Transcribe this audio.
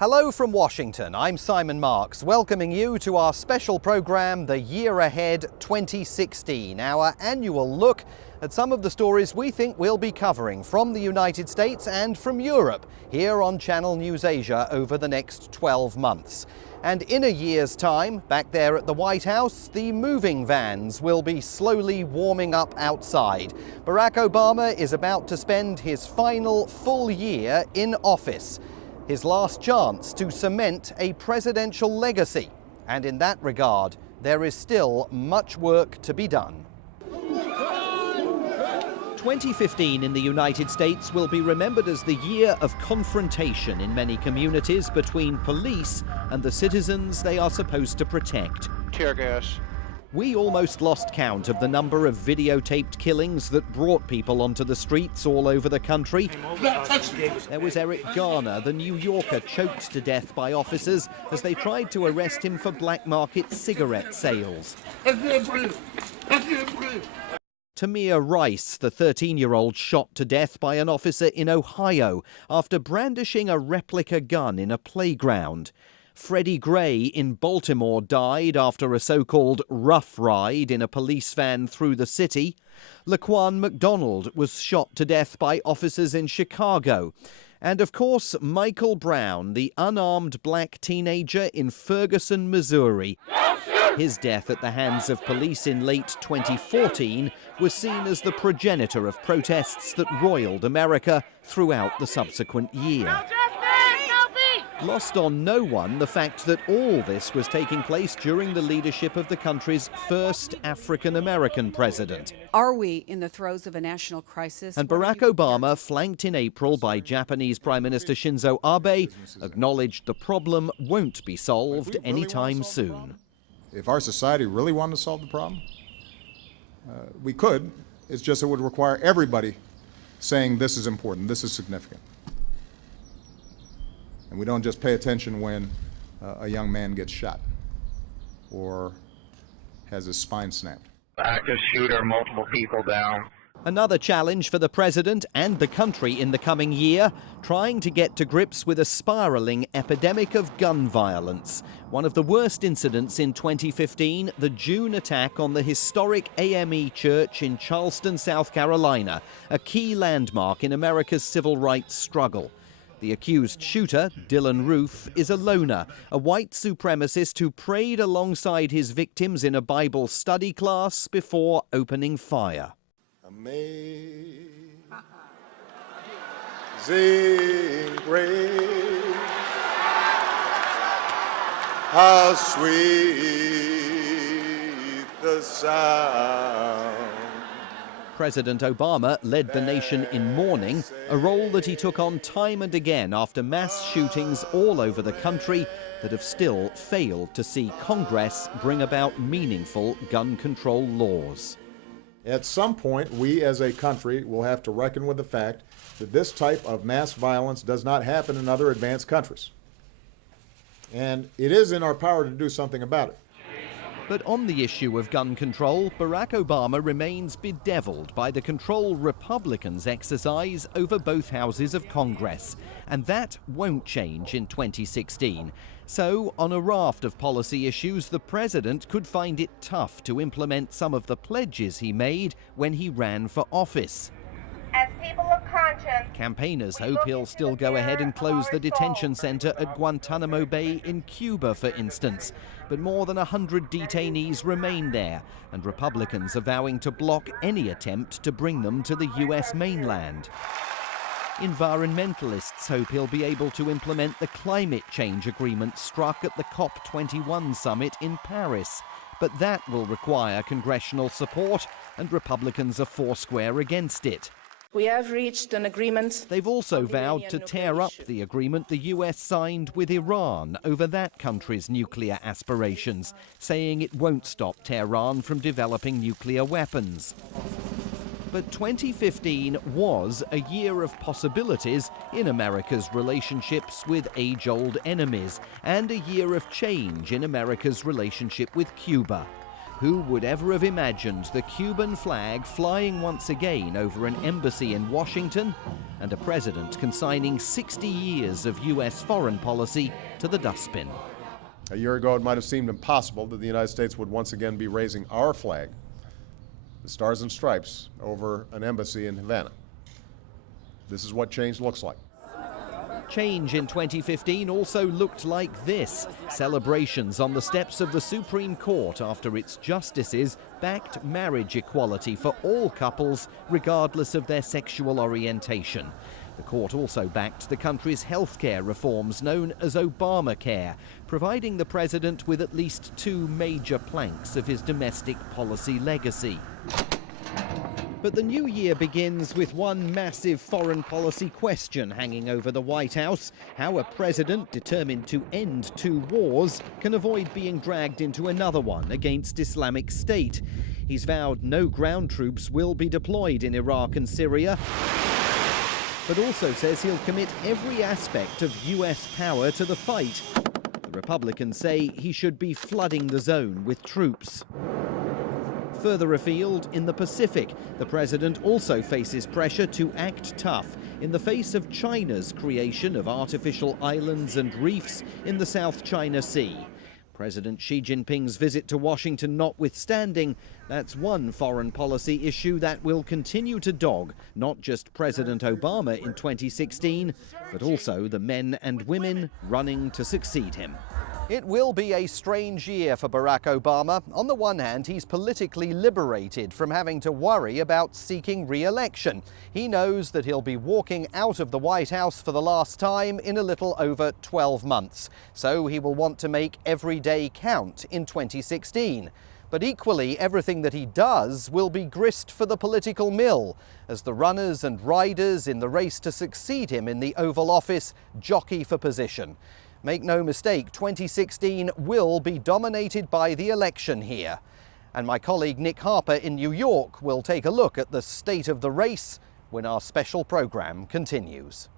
Hello from Washington, I'm Simon Marks, welcoming you to our special program, The Year Ahead 2016, our annual look at some of the stories we think we'll be covering from the United States and from Europe here on Channel NewsAsia over the next 12 months. And in a year's time, back there at the White House, the moving vans will be slowly warming up outside. Barack Obama is about to spend his final full year in office. His last chance to cement a presidential legacy. And in that regard, there is still much work to be done. 2015 in the United States will be remembered as the year of confrontation in many communities between police and the citizens they are supposed to protect. Tear gas. We almost lost count of the number of videotaped killings that brought people onto the streets all over the country. There was Eric Garner, the New Yorker, choked to death by officers as they tried to arrest him for black market cigarette sales. Tamir Rice, the 13-year-old, shot to death by an officer in Ohio after brandishing a replica gun in a playground. Freddie Gray in Baltimore died after a so-called rough ride in a police van through the city. Laquan McDonald was shot to death by officers in Chicago. And of course, Michael Brown, the unarmed black teenager in Ferguson, Missouri. His death at the hands of police in late 2014 was seen as the progenitor of protests that roiled America throughout the subsequent year. Lost on no one the fact that all this was taking place during the leadership of the country's first African-American president. Are we in the throes of a national crisis? And Barack Obama, flanked in April by Japanese Prime Minister Shinzo Abe, acknowledged the problem won't be solved anytime soon. If our society really wanted to solve the problem, we could. It's just it would require everybody saying this is important, this is significant. And we don't just pay attention when a young man gets shot or has his spine snapped. Active shooter, multiple people down. Another challenge for the president and the country in the coming year, trying to get to grips with a spiraling epidemic of gun violence. One of the worst incidents in 2015, the June attack on the historic AME Church in Charleston, South Carolina, a key landmark in America's civil rights struggle. The accused shooter, Dylan Roof, is a loner, a white supremacist who prayed alongside his victims in a Bible study class before opening fire. Amazing grace, how sweet the sound. President Obama led the nation in mourning, a role that he took on time and again after mass shootings all over the country that have still failed to see Congress bring about meaningful gun control laws. At some point, we as a country will have to reckon with the fact that this type of mass violence does not happen in other advanced countries. And it is in our power to do something about it. But on the issue of gun control, Barack Obama remains bedeviled by the control Republicans exercise over both houses of Congress. And that won't change in 2016. So, on a raft of policy issues, the president could find it tough to implement some of the pledges he made when he ran for office. As people of conscience, campaigners hope he'll still go ahead and close the detention center at Guantanamo Bay in Cuba, for instance. But more than 100 detainees remain there, and Republicans are vowing to block any attempt to bring them to the U.S. mainland. Environmentalists hope he'll be able to implement the climate change agreement struck at the COP21 summit in Paris. But that will require congressional support, and Republicans are foursquare against it. We have reached an agreement. They've also vowed to tear up the agreement the US signed with Iran over that country's nuclear aspirations, saying it won't stop Tehran from developing nuclear weapons. But 2015 was a year of possibilities in America's relationships with age-old enemies, and a year of change in America's relationship with Cuba. Who would ever have imagined the Cuban flag flying once again over an embassy in Washington and a president consigning 60 years of US foreign policy to the dustbin? A year ago, it might have seemed impossible that the United States would once again be raising our flag, the Stars and Stripes, over an embassy in Havana. This is what change looks like. Change in 2015 also looked like this. Celebrations on the steps of the Supreme Court after its justices backed marriage equality for all couples, regardless of their sexual orientation. The court also backed the country's healthcare reforms known as Obamacare, providing the president with at least 2 major planks of his domestic policy legacy. But the new year begins with one massive foreign policy question hanging over the White House: how a president determined to end 2 wars can avoid being dragged into another one against Islamic State. He's vowed no ground troops will be deployed in Iraq and Syria, but also says he'll commit every aspect of US power to the fight. The Republicans say he should be flooding the zone with troops. Further afield, in the Pacific, the president also faces pressure to act tough in the face of China's creation of artificial islands and reefs in the South China Sea. President Xi Jinping's visit to Washington notwithstanding, that's one foreign policy issue that will continue to dog not just President Obama in 2016, but also the men and women running to succeed him. It will be a strange year for Barack Obama. On the one hand, he's politically liberated from having to worry about seeking re-election. He knows that he'll be walking out of the White House for the last time in a little over 12 months. So he will want to make every day count in 2016. But equally, everything that he does will be grist for the political mill, as the runners and riders in the race to succeed him in the Oval Office jockey for position. Make no mistake, 2016 will be dominated by the election here. And my colleague Nick Harper in New York will take a look at the state of the race when our special program continues.